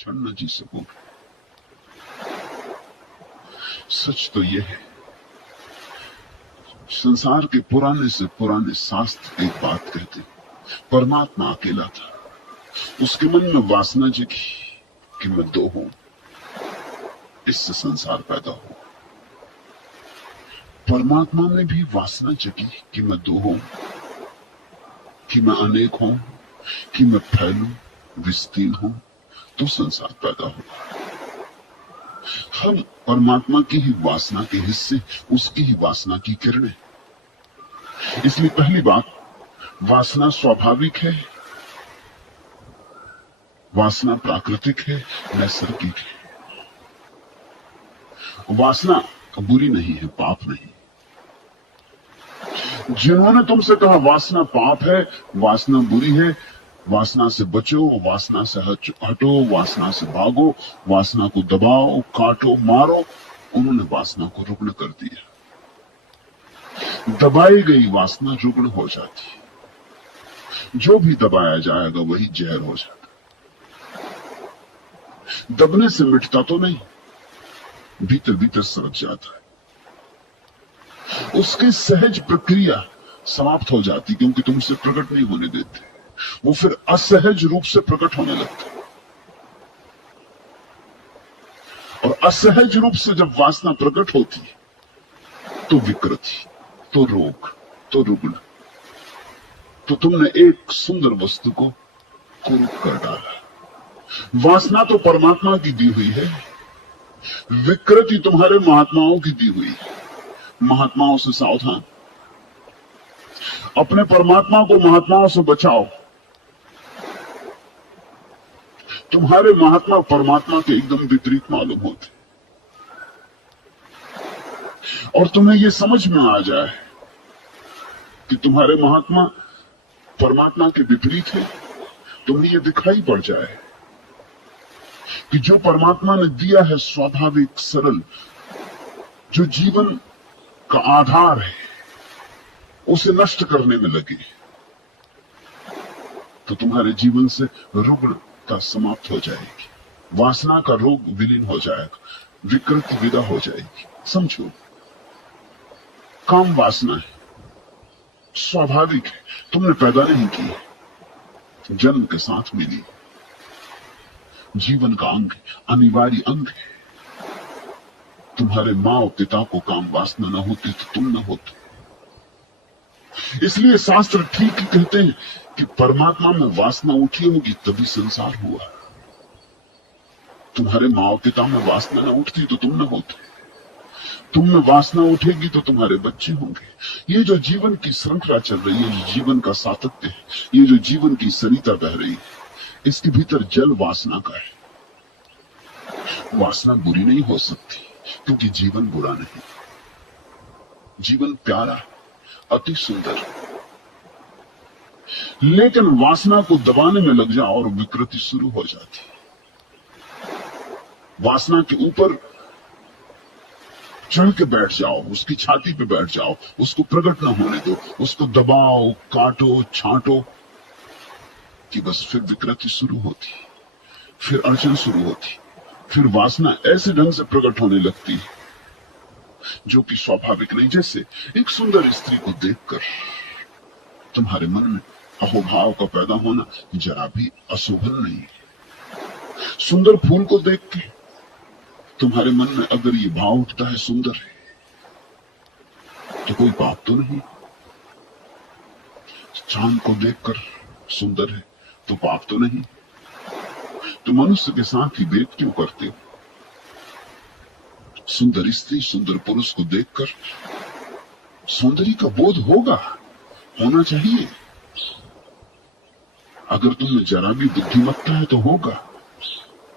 क्षण न जी सकोगे। सच तो यह है, संसार के पुराने से पुराने शास्त्र एक बात कहते, परमात्मा अकेला था, उसके मन में वासना जगी कि मैं दो हूं, इससे संसार पैदा हुआ। परमात्मा में भी वासना जगी कि मैं दो हूं, कि मैं अनेक हूं, कि मैं फैलूं, विस्तीर्ण हूं, तो संसार पैदा हुआ। हम परमात्मा की ही वासना के हिस्से, उसकी ही वासना की किरणें। इसलिए पहली बात, वासना स्वाभाविक है, वासना प्राकृतिक है, नैसर्गिक है। वासना बुरी नहीं है, पाप नहीं। जिन्होंने तुमसे कहा वासना पाप है, वासना बुरी है, वासना से बचो, वासना से हटो, वासना से भागो, वासना को दबाओ, काटो, मारो, उन्होंने वासना को रुग्ण कर दिया। दबाई गई वासना रुग्ण हो जाती है, जो भी दबाया जाएगा वही जहर हो जाता। दबने से मिटता तो नहीं, भीतर भीतर सरक जाता है, उसकी सहज प्रक्रिया समाप्त हो जाती, क्योंकि तुम उसे प्रकट नहीं होने देते, वो फिर असहज रूप से प्रकट होने लगता। और असहज रूप से जब वासना प्रकट होती है तो विकृति, तो रोग, तो रुग्ण, तो तुमने एक सुंदर वस्तु को कुरूप कर डाला। वासना तो परमात्मा की दी हुई है, विकृति तुम्हारे महात्माओं की दी हुई है। महात्माओं से सावधान, अपने परमात्मा को महात्माओं से बचाओ। तुम्हारे महात्मा परमात्मा के एकदम विपरीत मालूम होते, और तुम्हें यह समझ में आ जाए कि तुम्हारे महात्मा परमात्मा के विपरीत है, तुम्हें यह दिखाई पड़ जाए कि जो परमात्मा ने दिया है स्वाभाविक सरल, जो जीवन का आधार है, उसे नष्ट करने में लगे, तो तुम्हारे जीवन से रुग्णता समाप्त हो जाएगी, वासना का रोग विलीन हो जाएगा, विकृति विदा हो जाएगी। समझो, काम वासना है, स्वाभाविक है, तुमने पैदा नहीं की, जन्म के साथ मिली, जीवन का अंग है, अनिवार्य अंग है। तुम्हारे मां और पिता को काम वासना न होती तो तुम न होते। इसलिए शास्त्र ठीक ही कहते हैं कि परमात्मा में वासना उठी होगी तभी संसार हुआ। तुम्हारे मां और पिता में वासना न उठती तो तुम न होते, तुम में वासना उठेगी तो तुम्हारे बच्चे होंगे। ये जो जीवन की श्रृंखला चल रही है, जो जीवन का सातत्य है, ये जो जीवन की सरिता बह रही है, इसके भीतर जल वासना का है। वासना बुरी नहीं हो सकती, क्योंकि जीवन बुरा नहीं, जीवन प्यारा, अति सुंदर। लेकिन वासना को दबाने में लग जाओ और विकृति शुरू हो जाती। वासना के ऊपर चढ़ के बैठ जाओ, उसकी छाती पे बैठ जाओ, उसको प्रकट न होने दो, उसको दबाओ, काटो, छांटो, कि बस फिर विकृति शुरू होती, फिर अड़चन शुरू होती, फिर वासना ऐसे ढंग से प्रकट होने लगती है जो कि स्वाभाविक नहीं। जैसे एक सुंदर स्त्री को देखकर तुम्हारे मन में अहोभाव का पैदा होना जरा भी अशोभन नहीं है। सुंदर फूल को देख के तुम्हारे मन में अगर ये भाव उठता है सुंदर है, तो कोई पाप तो नहीं। चांद को देखकर सुंदर है तो पाप तो नहीं। तो मनुष्य के साथ ही भेद क्यों करते हो? सुंदर स्त्री, सुंदर पुरुष को देखकर सौंदर्य का बोध होगा, होना चाहिए। अगर तुम्हें जरा भी बुद्धिमत्ता है तो होगा,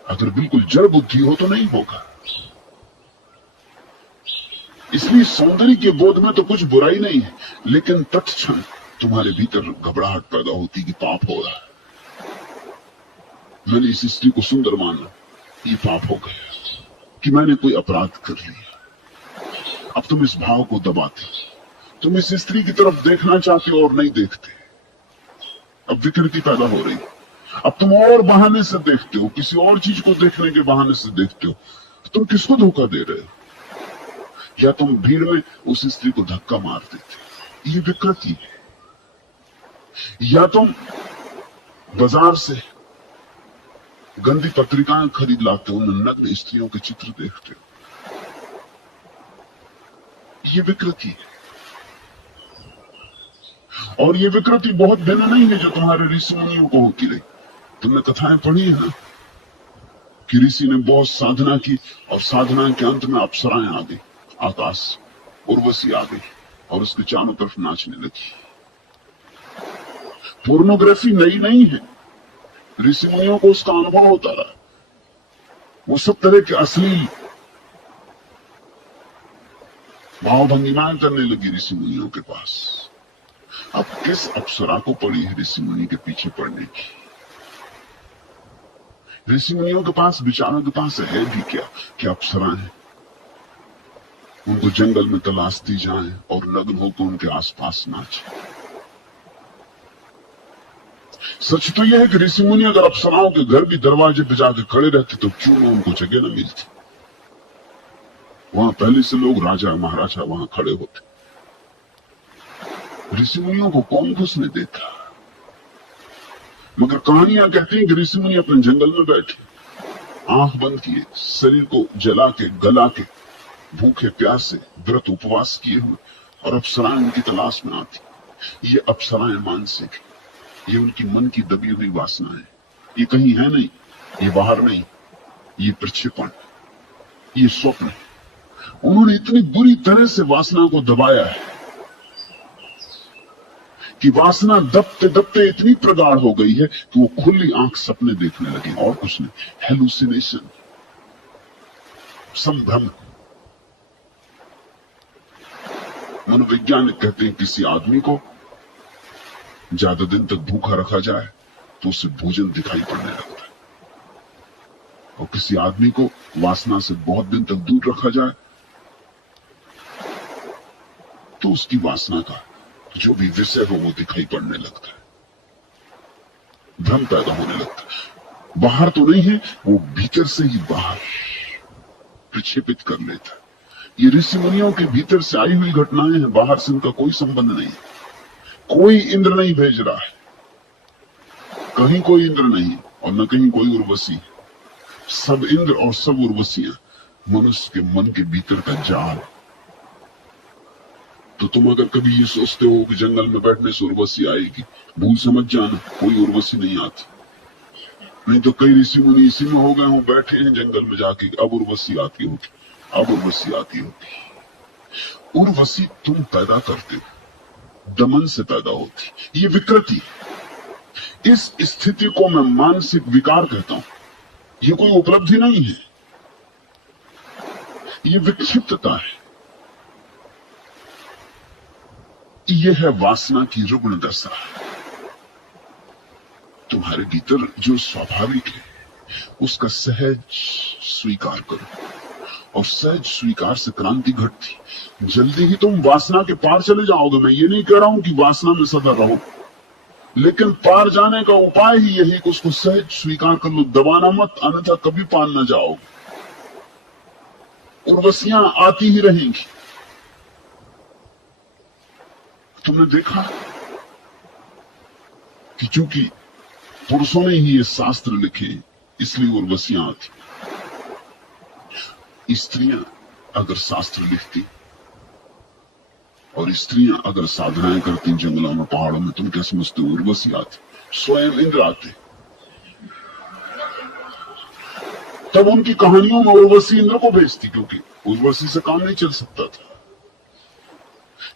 अगर बिल्कुल जड़ बुद्धि हो तो नहीं होगा। इसलिए सौंदर्य के बोध में तो कुछ बुराई नहीं है, लेकिन तत्क्षण तुम्हारे भीतर घबराहट पैदा होती कि पाप हो रहा है। मैंने इस स्त्री को सुंदर माना, ये पाप हो गया कि मैंने कोई अपराध कर लिया। अब तुम इस भाव को दबाते, तुम इस स्त्री की तरफ देखना चाहते हो और नहीं देखते। अब विकृति पैदा हो रही, अब तुम और बहाने से देखते हो, किसी और चीज को देखने के बहाने से देखते हो, तुम किसको धोखा दे रहे हो? या तुम भीड़ में उस स्त्री को धक्का मार देते, ये विकृति है। या तुम बाजार से गंदी पत्रिकाएं खरीद लाते हो, नग्न स्त्रियों के चित्र देखते हो, ये विकृति है। और ये विकृति बहुत भिन्न नहीं है जो तुम्हारे ऋषि मुनियों को होती रही। तुमने कथाएं पढ़ी है ना कि ऋषि ने बहुत साधना की और साधना के अंत में अप्सराएं आ गई, आकाश उर्वशी आ गई और उसके चारों तरफ नाचने लगी। पोर्नोग्राफी नई नहीं है, ऋषि मुनियों को उसका अनुभव होता रहा। वो सब तरह के अश्लील भाव भंगिमाएं करने लगी ऋषि मुनियों के पास। अब किस अप्सरा को पड़ी है ऋषि मुनि के पीछे पड़ने की? ऋषि मुनियों के पास, विचारों के पास है भी क्या अप्सराएं हैं? उनको जंगल में तलाशती जाएं और नग्न होकर उनके आसपास नाचे। सच तो यह है कि ऋषि मुनि अगर अप्सराओं के घर भी दरवाजे पे जाके खड़े रहते तो क्यों ना उनको जगह न मिलती। वहां पहले से लोग राजा महाराजा वहां खड़े होते। ऋषि मुनियों को कौन घुसने देता? मगर कहानियां कहती हैं कि ऋषि मुनि अपने जंगल में बैठे, आंख बंद किए, शरीर को जला के गला के, भूखे प्यासे व्रत उपवास किए हुए, और अप्सराएं उनकी तलाश में आती। ये अप्सराएं मानसिक, ये उनकी मन की दबी हुई वासना है। ये कहीं है नहीं, ये बाहर नहीं, ये प्रक्षेपण, ये स्वप्न है। उन्होंने इतनी बुरी तरह से वासना को दबाया है कि वासना दबते दबते इतनी प्रगाढ़ हो गई है कि वो खुली आंख सपने देखने लगे, और कुछ नहीं, हेलुसिनेशन, संभ्रम। मनोवैज्ञानिक कहते हैं किसी आदमी को ज्यादा दिन तक भूखा रखा जाए तो उसे भोजन दिखाई पड़ने लगता है, और किसी आदमी को वासना से बहुत दिन तक दूर रखा जाए तो उसकी वासना का जो भी विषय हो वो दिखाई पड़ने लगता है, भ्रम पैदा होने लगता है। बाहर तो नहीं है, वो भीतर से ही बाहर प्रक्षेपित कर लेता है। ये ऋषि मुनियों के भीतर से आई हुई घटनाएं हैं, बाहर से इनका कोई संबंध नहीं। कोई इंद्र नहीं भेज रहा है, कहीं कोई इंद्र नहीं और न कहीं कोई उर्वशी। सब इंद्र और सब उर्वशियां मनुष्य के मन के भीतर का जाल। तो तुम अगर कभी ये सोचते हो कि जंगल में बैठने से उर्वशी आएगी, भूल समझ जाना, कोई उर्वशी नहीं आती। नहीं तो कई ऋषि मुनि इसी में हो गए हों, बैठे हैं जंगल में जाके, अब उर्वशी आती होगी, अब उर्वशी आती होगी। उर्वशी तुम पैदा करते हो, दमन से पैदा होती। ये विकृति, इस स्थिति को मैं मानसिक विकार कहता हूं। ये कोई उपलब्धि नहीं है, ये विक्षिप्तता है, यह है वासना की रुग्ण दशा। तुम्हारे भीतर जो स्वाभाविक है उसका सहज स्वीकार करो, और सहज स्वीकार से क्रांति घटती। जल्दी ही तुम वासना के पार चले जाओगे। मैं ये नहीं कह रहा हूं कि वासना में सदा रहो, लेकिन पार जाने का उपाय ही यही कि उसको सहज स्वीकार कर लो, दबाना मत, अन्यथा कभी पार न जाओगे। उर्वशियां आती ही रहेंगी। तुमने देखा कि चूंकि पुरुषों ने ही ये शास्त्र लिखे इसलिए उर्वशियां आती। स्त्रियां अगर शास्त्र लिखती और स्त्रियां अगर साधनाएं करती जंगलों में पहाड़ों में, तुम क्या समझते हो उर्वशी आती? स्वयं इंद्र आते। तब उनकी कहानियों में उर्वशी इंद्र को भेजती, क्योंकि उर्वशी से काम नहीं चल सकता था।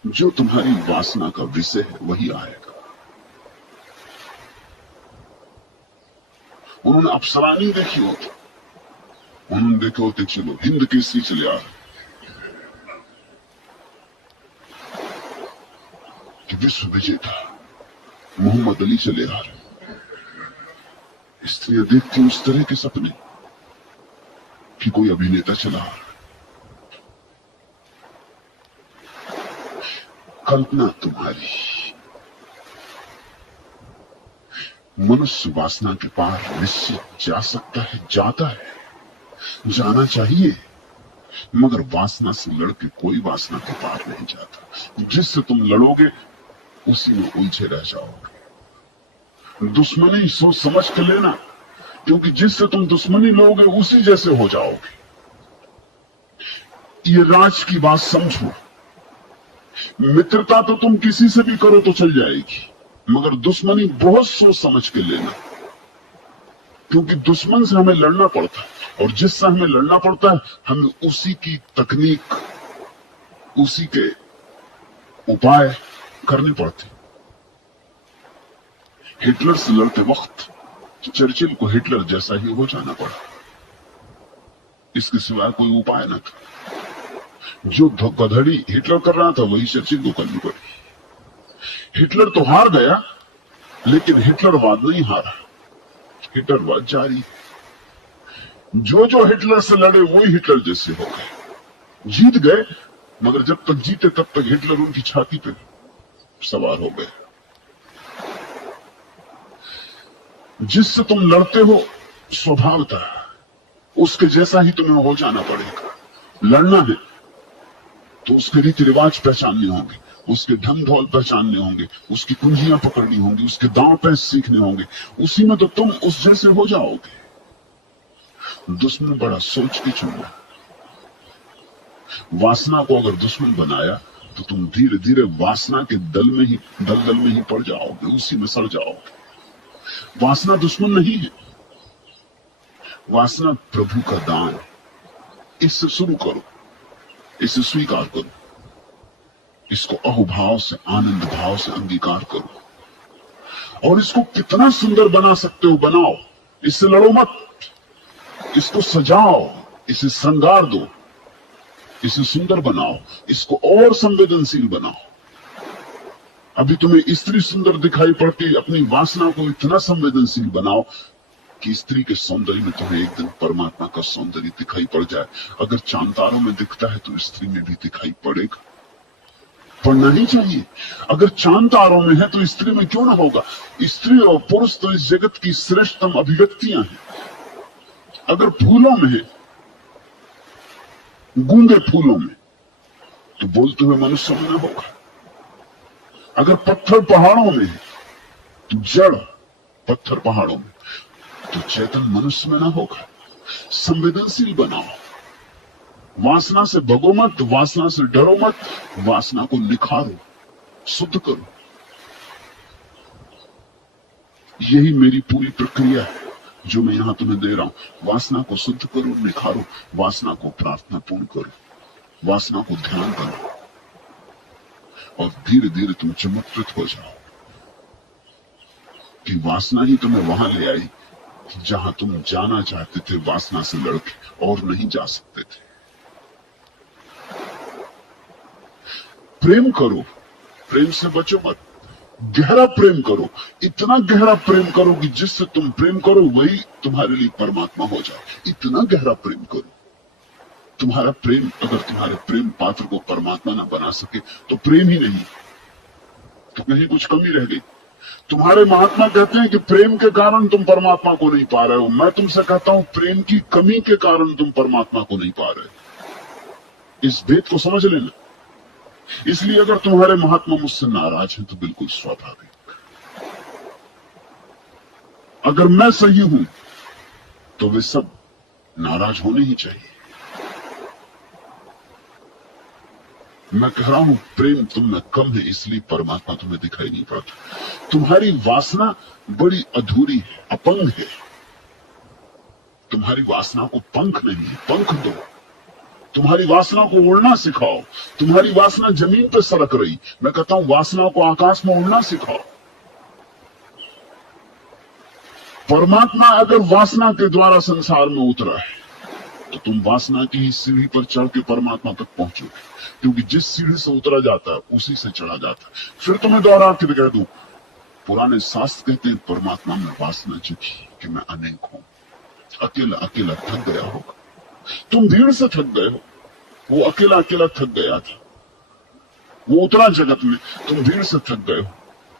जो तुम्हारी वासना का विषय है वही आएगा। उन्होंने अप्सरा नहीं देखी होती, उन्होंने देखे होते चलो हिंद केसरी चले आ रहे, कि विश्व विजेता मोहम्मद अली चले आ रहे। स्त्रियां देखती उस तरह के सपने कि कोई अभिनेता चला आ रहा। कल्पना तुम्हारी, मनुष्य वासना के पार निश्चित जा सकता है, जाता है, जाना चाहिए, मगर वासना से लड़के कोई वासना के पार नहीं जाता। जिससे तुम लड़ोगे उसी में उलझे रह जाओगे। दुश्मनी सोच समझ के लेना, क्योंकि जिससे तुम दुश्मनी लोगे उसी जैसे हो जाओगे। ये राज की बात समझो। मित्रता तो तुम किसी से भी करो तो चल जाएगी, मगर दुश्मनी बहुत सोच समझ के लेना, क्योंकि दुश्मन से हमें लड़ना पड़ता है, और जिससे हमें लड़ना पड़ता है हमें उसी की तकनीक, उसी के उपाय करने पड़ते। हिटलर से लड़ते वक्त चर्चिल को हिटलर जैसा ही हो जाना पड़ा, इसके सिवाय कोई उपाय न था। जो धोखाधड़ी हिटलर कर रहा था वही चर्चिल को करनी पड़ी। हिटलर तो हार गया, लेकिन हिटलरवाद नहीं हारा, हिटलरवाद जारी। जो हिटलर से लड़े वही हिटलर जैसे हो गए, जीत गए, मगर जब तक जीते तब तक हिटलर उनकी छाती पे सवार हो गए। जिससे तुम लड़ते हो स्वभावतः उसके जैसा ही तुम्हें हो जाना पड़ेगा। लड़ना है तो उसके रीति रिवाज पहचानने होंगे, उसके ढंग ढोल पहचानने होंगे, उसकी कुंजियां पकड़नी होंगी, उसके दांव पैंच सीखने होंगे, उसी में तो तुम उस जैसे हो जाओगे। दुश्मन बड़ा सोच के चुनना। वासना को अगर दुश्मन बनाया तो तुम धीरे धीरे वासना के दलदल में ही पड़ जाओगे, उसी में सड़ जाओगे। वासना दुश्मन नहीं है, वासना प्रभु का दान है। इससे शुरू करो, इसे स्वीकार करो, इसको अहोभाव से, आनंद भाव से अंगीकार करो, और इसको कितना सुंदर बना सकते हो बनाओ। इससे लड़ो मत, इसको सजाओ, इसे श्रृंगार दो, इसे सुंदर बनाओ, इसको और संवेदनशील बनाओ। अभी तुम्हें स्त्री सुंदर दिखाई पड़ती, अपनी वासना को इतना संवेदनशील बनाओ कि स्त्री के सौंदर्य में तुम्हें एक दिन परमात्मा का सौंदर्य दिखाई पड़ जाए। अगर चांद तारों में दिखता है तो स्त्री में भी दिखाई पड़ेगा, पड़ना ही चाहिए। अगर चांद तारों में है तो स्त्री में क्यों ना होगा। स्त्री और पुरुष तो इस जगत की श्रेष्ठतम अभिव्यक्तियां हैं। अगर फूलों में है, गूंगे फूलों में, तो बोलते हुए मनुष्य में ना होगा। अगर पत्थर पहाड़ों में है, तो जड़ पत्थर पहाड़ों में, तो चेतन मनुष्य में ना होगा। संवेदनशील बनाओ, वासना से भगो मत, वासना से डरो मत, वासना को निखारो, शुद्ध करो। यही मेरी पूरी प्रक्रिया है जो मैं यहां तुम्हें दे रहा हूं। वासना को शुद्ध करो, निखारो, वासना को प्रार्थना पूर्ण करो, वासना को ध्यान करो, और धीरे धीरे तुम चमत्कृत हो जाओ कि वासना ही तुम्हें वहां ले आई जहां तुम जाना चाहते थे वासना से लड़के, और नहीं जा सकते थे। प्रेम करो, प्रेम से बचो मत। गहरा प्रेम करो, इतना गहरा प्रेम करो कि जिससे तुम प्रेम करो वही तुम्हारे लिए परमात्मा हो जाए। इतना गहरा प्रेम करो। तुम्हारा प्रेम अगर तुम्हारे प्रेम पात्र को परमात्मा ना बना सके तो प्रेम ही नहीं, तो कहीं कुछ कमी रह गई। तुम्हारे महात्मा कहते हैं कि प्रेम के कारण तुम परमात्मा को नहीं पा रहे हो। मैं तुमसे कहता हूं प्रेम की कमी के कारण तुम परमात्मा को नहीं पा रहे हो। इस भेद को समझ लेना। इसलिए अगर तुम्हारे महात्मा मुझसे नाराज हैं तो बिल्कुल स्वाभाविक। अगर मैं सही हूं तो वे सब नाराज होने ही चाहिए। मैं कह रहा हूं प्रेम तुम में कम है, इसलिए परमात्मा तुम्हें दिखाई नहीं पड़ता। तुम्हारी वासना बड़ी अधूरी है, अपंग है। तुम्हारी वासना को पंख नहीं है, पंख दो। तुम्हारी वासना को उड़ना सिखाओ। तुम्हारी वासना जमीन पर सरक रही, मैं कहता हूं वासना को आकाश में उड़ना सिखाओ। परमात्मा अगर वासना के द्वारा संसार में उतरा है तो तुम वासना की ही सीढ़ी पर चढ़ के परमात्मा तक पहुंचोगे, क्योंकि जिस सीढ़ी से उतरा जाता है उसी से चढ़ा जाता है। फिर तुम्हें दोहरा के कह दूं, पुराने शास्त्र कहते हैं परमात्मा में वासना जगी कि मैं अनेक हूं। अकेला अकेला थक गया होगा, तुम भीड़ से थक गए हो। वो अकेला अकेला थक गया था, वो उतरा जगत में, तुम भीड़ से थक गए हो।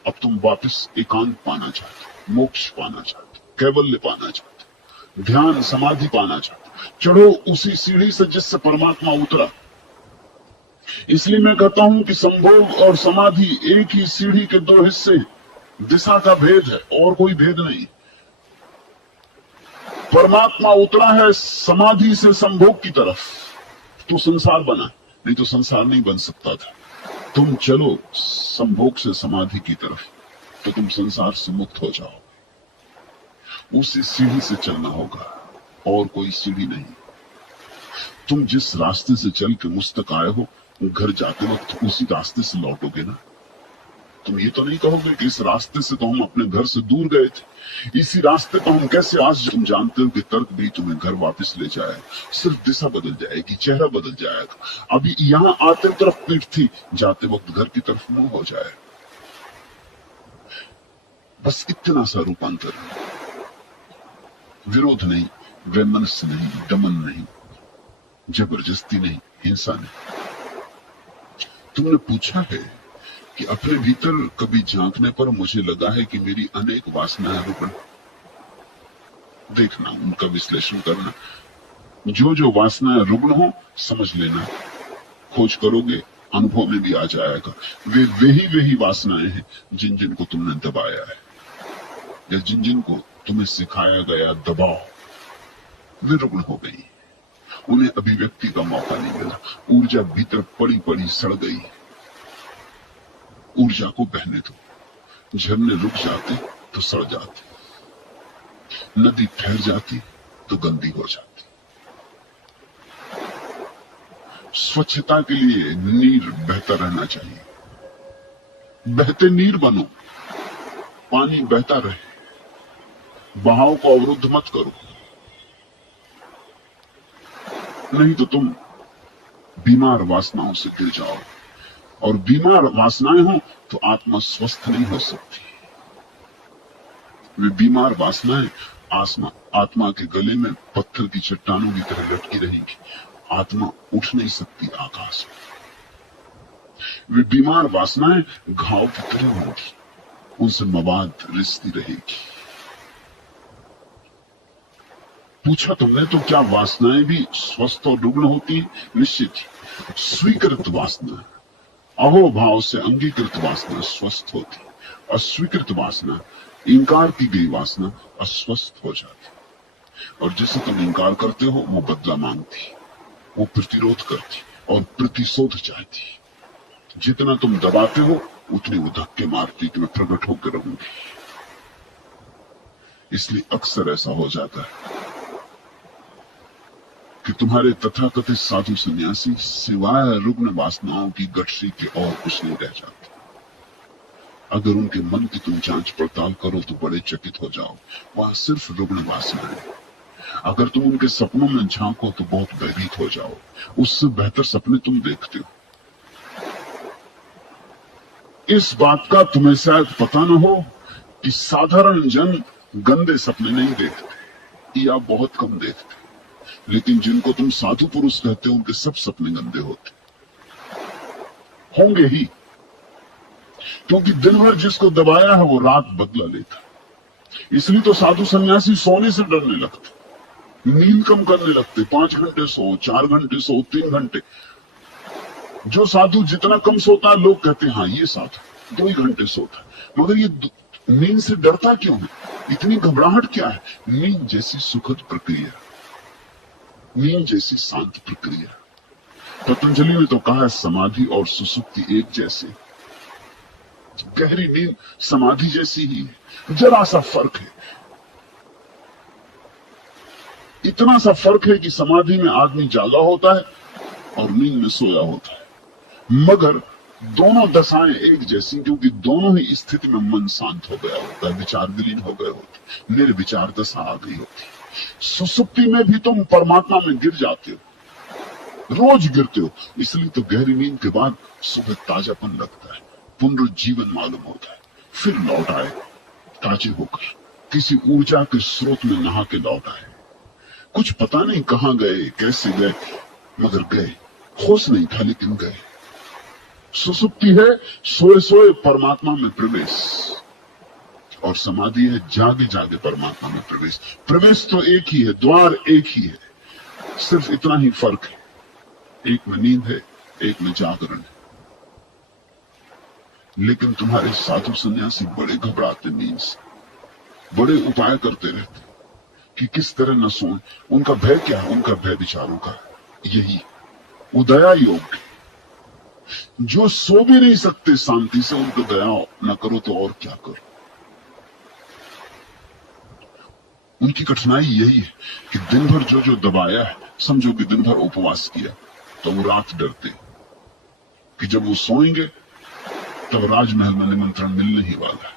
अब तुम वापस एकांत पाना चाहते हो। मोक्ष पाना चाहते, कैवल्य पाना चाहते, ध्यान समाधि पाना चाहते, चढ़ो उसी सीढ़ी से जिससे परमात्मा उतरा। इसलिए मैं कहता हूं कि संभोग और समाधि एक ही सीढ़ी के दो हिस्से, दिशा का भेद है और कोई भेद नहीं। परमात्मा उतरा है समाधि से संभोग की तरफ, तो संसार बना, नहीं तो संसार नहीं बन सकता था। तुम चलो संभोग से समाधि की तरफ, तो तुम संसार से मुक्त हो जाओ। उसी सीढ़ी से चलना होगा और कोई सीढ़ी नहीं। तुम जिस रास्ते से चल के मुझ तक आए हो, घर जाते वक्त उसी रास्ते से लौटोगे ना। तुम ये तो नहीं कहोगे कि इस रास्ते से तो हम अपने घर से दूर गए थे, इसी रास्ते पर हम कैसे आज। तुम जानते हो कि तर्क भी तुम्हें घर वापस ले जाए, सिर्फ दिशा बदल जाएगी, चेहरा बदल जाएगा। अभी यहां आते तरफ पीठ थी, जाते वक्त घर की तरफ मुंह हो जाए। बस इतना सा रूपांतर, विरोध नहीं, वैमनस्य नहीं, दमन नहीं, जबरदस्ती नहीं, हिंसा नहीं। तुमने पूछा है कि अपने भीतर कभी झांकने पर मुझे लगा है कि मेरी अनेक वासनाएं रुकन। देखना, उनका विश्लेषण करना, जो जो वासनाएं रुग्ण हो समझ लेना, खोज करोगे अनुभव में भी आ जाएगा। वे ही वासनाएं हैं जिन जिन को तुमने दबाया है, या जिन जिन को तुम्हें सिखाया गया दबाव, वे रुग्ण हो गई। उन्हें अभिव्यक्ति का मौका नहीं मिला। ऊर्जा भीतर पड़ी पड़ी सड़ गई। ऊर्जा को बहने दो। झरने रुक जाते तो सड़ जाते, नदी ठहर जाती तो गंदी हो जाती। स्वच्छता के लिए नीर बहता रहना चाहिए। बहते नीर बनो, पानी बहता रहे, बहाव को अवरुद्ध मत करो, नहीं तो तुम बीमार वासनाओं से गिर जाओ। और बीमार वासनाएं हो तो आत्मा स्वस्थ नहीं हो सकती। वे बीमार वासनाएं आत्मा के गले में पत्थर की चट्टानों की तरह लटकी रहेंगी। आत्मा उठ नहीं सकती आकाश में। वे बीमार वासनाएं घाव की तरह होंगी, उनसे मवाद रिश्ती रहेगी। पूछा तुमने तो क्या वासनाएं भी स्वस्थ और रुग्ण होती? निश्चित ही। स्वीकृत वासना, अहोभाव से अंगीकृत वासना स्वस्थ होती, अस्वीकृत वासना, इंकार की गई वासना अस्वस्थ हो जाती। और जिसे तुम इंकार करते हो वो बदला मांगती, वो प्रतिरोध करती और प्रतिशोध चाहती। जितना तुम दबाते हो उतनी वो धक्के मारती कि मैं प्रकट होकर रहूंगी। इसलिए अक्सर ऐसा हो जाता है कि तुम्हारे तथाकथित साधु सन्यासी सिवाय रुग्ण वासनाओं की गठरी के और कुछ नहीं रह जाते। अगर उनके मन की तुम जांच पड़ताल करो तो बड़े चकित हो जाओ, वहां सिर्फ रुग्ण वासनाएं। अगर तुम उनके सपनों में झांको तो बहुत भयभीत हो जाओ, उससे बेहतर सपने तुम देखते हो। इस बात का तुम्हें शायद पता न हो कि साधारण जन गंदे सपने नहीं देखते या बहुत कम देखते, लेकिन जिनको तुम साधु पुरुष कहते हो उनके सब सपने गंदे होते होंगे ही, क्योंकि दिन भर जिसको दबाया है वो रात बदला लेता। इसलिए तो साधु सन्यासी सोने से डरने लगते, नींद कम करने लगते। 5 घंटे सो, 4 घंटे सो, 3 घंटे। जो साधु जितना कम सोता है लोग कहते हैं हाँ ये साधु 2 ही घंटे सोता है। मगर ये नींद से डरता क्यों है? इतनी घबराहट क्या है? नींद जैसी सुखद प्रक्रिया, नींद जैसी शांत प्रक्रिया। पतंजलि ने तो कहा है समाधि और सुसुप्ति एक जैसे। गहरी नींद समाधि जैसी ही है, जरा सा फर्क है। इतना सा फर्क है कि समाधि में आदमी जागा होता है और नींद में सोया होता है, मगर दोनों दशाएं एक जैसी, क्योंकि दोनों ही स्थिति में मन शांत हो गया होता है, विचार विलीन हो गए होते, निर्विचार दशा आ गई होती। सुसुप्ति में भी तुम परमात्मा में गिर जाते हो, रोज गिरते हो। इसलिए तो गहरी नींद के बाद सुबह ताजापन लगता है, पुनरुज्जीवन मालूम होता है। फिर लौट आए ताजे होकर, किसी ऊर्जा के स्रोत में नहा के लौट आए। कुछ पता नहीं कहां गए, कैसे गए, मगर गए। होश नहीं था लेकिन गए। सुसुप्ति है सोए सोए परमात्मा में प्रवेश। और समाधि है जागे जागे परमात्मा में प्रवेश। प्रवेश तो एक ही है, द्वार एक ही है, सिर्फ इतना ही फर्क है, एक में नींद है, एक में जागरण है। लेकिन तुम्हारे साधु सन्यासी बड़े घबराते नींद से, बड़े उपाय करते रहते कि किस तरह न सोएं। उनका भय क्या है? उनका भय विचारों का यही उदया योग। जो सो भी नहीं सकते शांति से, उनको दया न करो तो और क्या करो। उनकी कठिनाई यही है कि दिन भर जो जो दबाया है, समझो कि दिन भर उपवास किया, तो वो रात डरते कि जब वो सोएंगे तब राजमहल में निमंत्रण मिलने ही वाला है,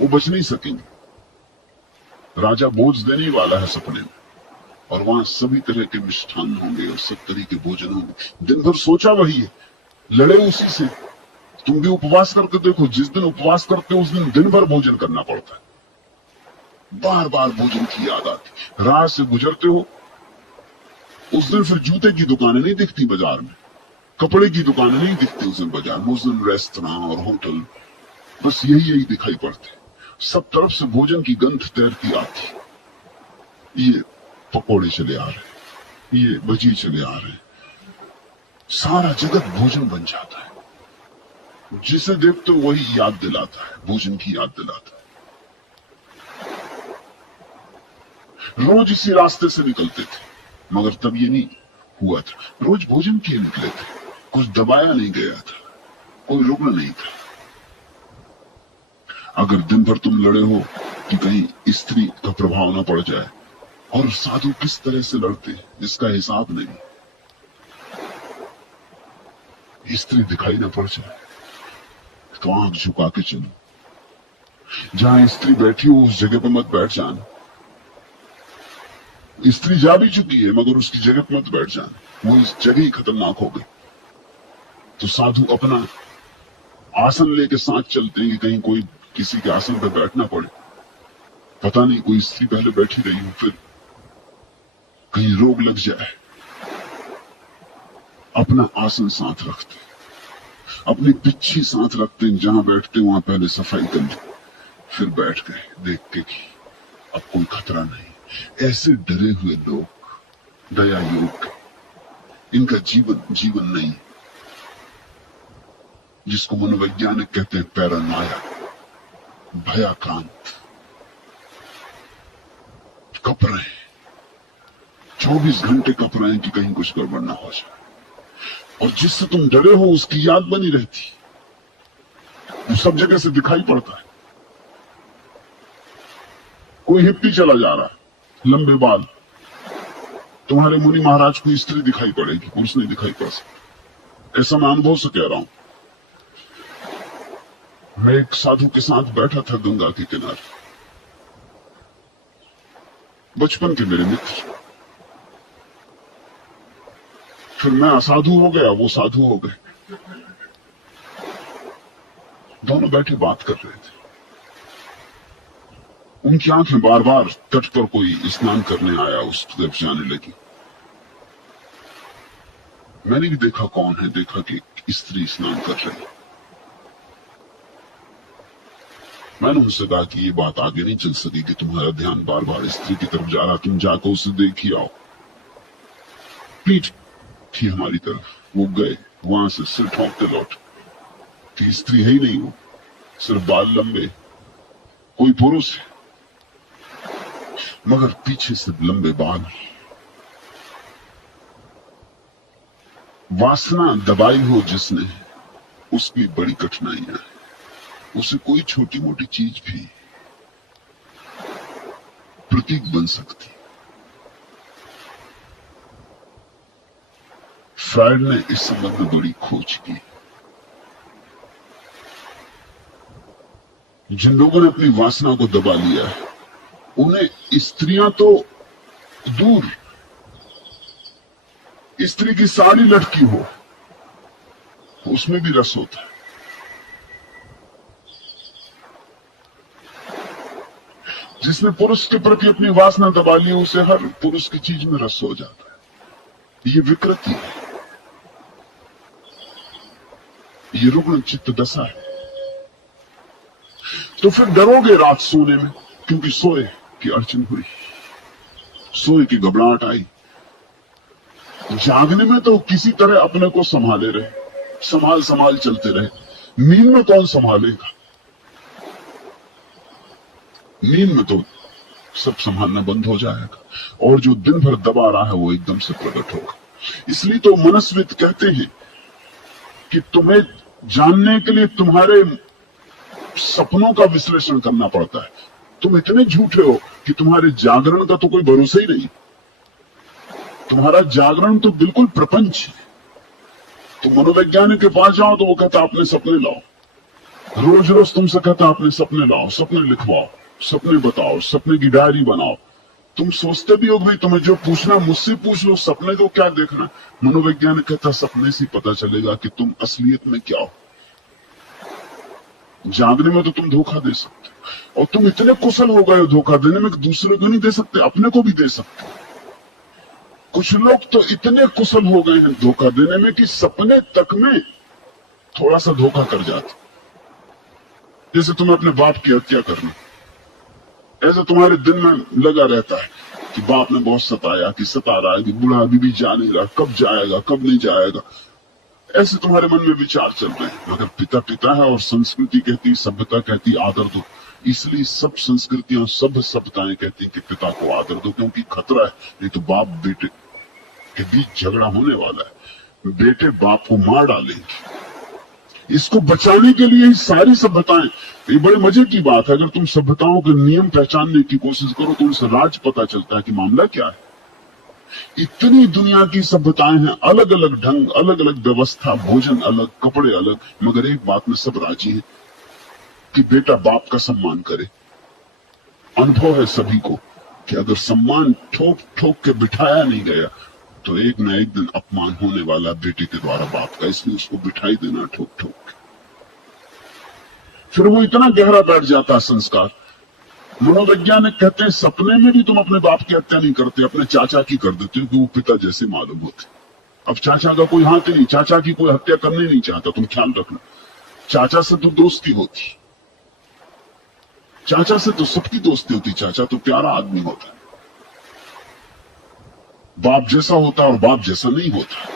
वो बच नहीं सकेंगे। राजा बोझ देने वाला है सपने में, और वहां सभी तरह के मिष्ठान होंगे और सब तरह के भोजन होंगे। दिन भर सोचा वही है, लड़े उसी से। तुम भी उपवास करके देखो, जिस दिन उपवास करते हो उस दिन भर भोजन करना पड़ता है, बार बार भोजन की याद आती। राह से गुजरते हो, उस दिन फिर जूते की दुकानें नहीं दिखती बाजार में, कपड़े की दुकानें नहीं दिखती उस दिन बाजार में। उस दिन रेस्तरां और होटल, बस यही दिखाई पड़ते। सब तरफ से भोजन की गंध तैरती आती। ये पकोड़े चले आ रहे, ये भजी चले आ रहे, सारा जगत भोजन बन जाता है। जिसे देखते हो वही याद दिलाता है, भोजन की याद दिलाता है। रोज इसी रास्ते से निकलते थे, मगर तब ये नहीं हुआ था। रोज भोजन किए निकले थे, कुछ दबाया नहीं गया था, कोई रुकना नहीं था। अगर दिन भर तुम लड़े हो कि कहीं स्त्री का प्रभाव न पड़ जाए, और साधु किस तरह से लड़ते इसका हिसाब नहीं, स्त्री दिखाई न पड़ जाए तो आंख झुका के चलो। जहां स्त्री बैठी हो उस जगह पर मत बैठ जाना। स्त्री जा भी चुकी है मगर उसकी जगह पर मत बैठ जाना, वो इस जगह ही खतरनाक हो गई। तो साधु अपना आसन लेके साथ चलते हैं कि कहीं कोई किसी के आसन पर बैठना पड़े। पता नहीं कोई स्त्री पहले बैठी रही हो, फिर कहीं रोग लग जाए। अपना आसन साथ रखते, अपनी पिच्छी साथ रखते, जहां बैठते वहां पहले सफाई कर ली, फिर बैठ गए देख के कि अब कोई खतरा नहीं। ऐसे डरे हुए लोग दया योग, इनका जीवन नहीं, जिसको मनोवैज्ञानिक कहते हैं पैरानोया, भयाक्रांत, कप रहे, 24 घंटे कप रहे हैं कि कहीं कुछ गड़बड़ ना हो जाए। और जिससे तुम डरे हो उसकी याद बनी रहती, वो सब जगह से दिखाई पड़ता है। कोई हिप्पी चला जा रहा है, लंबे बाल, तुम्हारे मुनि महाराज को स्त्री दिखाई पड़ेगी, पुरुष नहीं दिखाई पड़ सकता। ऐसा मैं अनुभव से कह रहा हूं। मैं एक साधु के साथ बैठा था गंगा के किनारे, बचपन के मेरे मित्र। फिर मैं असाधु हो गया, वो साधु हो गए। दोनों बैठे बात कर रहे थे। उनकी आंखें बार बार तट पर कोई स्नान करने आया उस तरफ जाने लगी। मैंने भी देखा कौन है, देखा कि स्त्री स्नान कर रही। मैंने उनसे कहा कि ये बात आगे नहीं चल सकेगी, तुम्हारा ध्यान बार बार स्त्री की तरफ जा रहा, तुम जाकर उसे देख ही आओ। पीठ थी हमारी तरफ, वो गए, वहां से सिर ठोंकते लौट कि स्त्री है ही नहीं, वो सिर्फ बाल लंबे, कोई पुरुष है मगर पीछे से लंबे बाल। वासना दबाई हो जिसने, उसकी बड़ी कठिनाइयां है। उसे कोई छोटी मोटी चीज भी प्रतीक बन सकती। फ्रायड ने इस संबंध में बड़ी खोज की। जिन लोगों ने अपनी वासना को दबा लिया है, उन्हें स्त्रियां तो दूर, स्त्री की साड़ी लटकी हो उसमें भी रस होता है। जिसने पुरुष के प्रति अपनी वासना दबा ली, उसे हर पुरुष की चीज में रस हो जाता है। ये विकृति है, ये रुग्ण चित्त दशा है। तो फिर डरोगे रात सोने में, क्योंकि सोए कि अड़चन हुई, सोए की घबराहट आई। जागने में तो किसी तरह अपने को संभाले रहे, संभाल संभाल चलते रहे। नींद में कौन संभालेगा? नींद में तो सब संभालना बंद हो जाएगा, और जो दिन भर दबा रहा है वो एकदम से प्रकट होगा। इसलिए तो मनस्विद कहते हैं कि तुम्हें जानने के लिए तुम्हारे सपनों का विश्लेषण करना पड़ता है। तुम इतने झूठे हो कि तुम्हारे जागरण का तो कोई भरोसा ही नहीं। तुम्हारा जागरण तो बिल्कुल प्रपंच है। तुम मनोवैज्ञानिक के पास जाओ तो वो कहता अपने सपने लाओ, रोज रोज तुमसे कहता अपने सपने लाओ, सपने लिखवाओ, सपने बताओ, सपने की डायरी बनाओ। तुम सोचते भी हो भाई तुम्हें जो पूछना मुझसे पूछ लो, सपने को क्या देखना। मनोवैज्ञानिक कहता सपने से पता चलेगा कि तुम असलियत में क्या हो। जागने में तो तुम धोखा दे सकते हो, और तुम इतने कुशल हो गए हो धोखा देने में कि दूसरे को नहीं दे सकते, अपने को भी दे सकते हो। कुछ लोग तो इतने कुशल हो गए हैं धोखा देने में कि सपने तक में थोड़ा सा धोखा कर जाते। जैसे तुम्हें अपने बाप की हत्या करनी, ऐसा तुम्हारे दिन में लगा रहता है कि बाप ने बहुत सताया, कि सता रहा है, कि बूढ़ा अभी भी जा नहीं रहा, कब जाएगा कब नहीं जाएगा, ऐसे तुम्हारे मन में विचार चल रहे हैं। मगर पिता पिता है, और संस्कृति कहती, सभ्यता कहती आदर दो। इसलिए सब संस्कृतियां, सब सभ्यताएं कहती कि पिता को आदर दो, क्योंकि खतरा है, नहीं तो बाप बेटे के बीच झगड़ा होने वाला है, बेटे बाप को मार डालेंगे। इसको बचाने के लिए ही सारी सभ्यताएं, ये बड़े मजे की बात है, अगर तुम सभ्यताओं के नियम पहचानने की कोशिश करो तो उनसे राज पता चलता है कि मामला क्या है। इतनी दुनिया की सभ्यताएं हैं, अलग अलग ढंग, अलग अलग व्यवस्था, भोजन अलग, कपड़े अलग, मगर एक बात में सब राजी है कि बेटा बाप का सम्मान करे। अनुभव है सभी को कि अगर सम्मान ठोक ठोक के बिठाया नहीं गया तो एक न एक दिन अपमान होने वाला बेटे के द्वारा बाप का, इसलिए उसको बिठाई देना ठोक ठोक के। फिर वो इतना गहरा बैठ जाता है संस्कार। मनोवैज्ञानिक कहते हैं सपने में भी तुम अपने बाप की हत्या नहीं करते, अपने चाचा की कर देते हो, कि वो पिता जैसे मालूम होते। अब चाचा का कोई हाथ ही नहीं, चाचा की कोई हत्या करने नहीं चाहता, तुम ख्याल रखना। चाचा से तो दोस्ती होती, चाचा से तो सबकी दोस्ती होती, चाचा तो प्यारा आदमी होता है, बाप जैसा होता और बाप जैसा नहीं होता,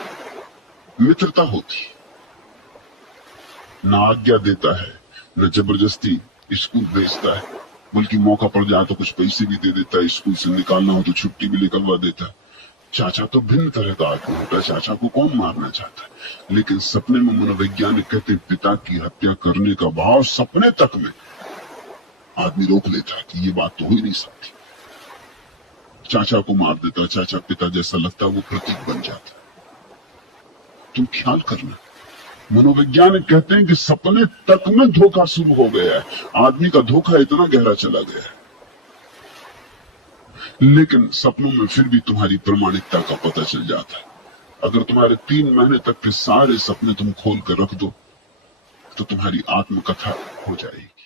मित्रता होती, ना आज्ञा देता है, न जबरदस्ती स्कूल भेजता है, बल्कि मौका पड़ जाए तो कुछ पैसे भी दे देता है, स्कूल से निकालना हो तो छुट्टी भी निकलवा देता है। चाचा तो भिन्न तरह का आदमी होता है, चाचा को कौन मारना चाहता है। लेकिन सपने में मनोवैज्ञानिक कहते पिता की हत्या करने का भाव सपने तक में आदमी रोक लेता है कि ये बात तो हो ही नहीं सकती। चाचा को मार देता, चाचा पिता जैसा लगता, वो प्रतीक बन जाता। तुम ख्याल करना, मनोवैज्ञानिक कहते हैं कि सपने तक में धोखा शुरू हो गया है, आदमी का धोखा इतना गहरा चला गया है। लेकिन सपनों में फिर भी तुम्हारी प्रामाणिकता का पता चल जाता है। अगर तुम्हारे 3 महीने तक के सारे सपने तुम खोल कर रख दो तो तुम्हारी आत्मकथा हो जाएगी।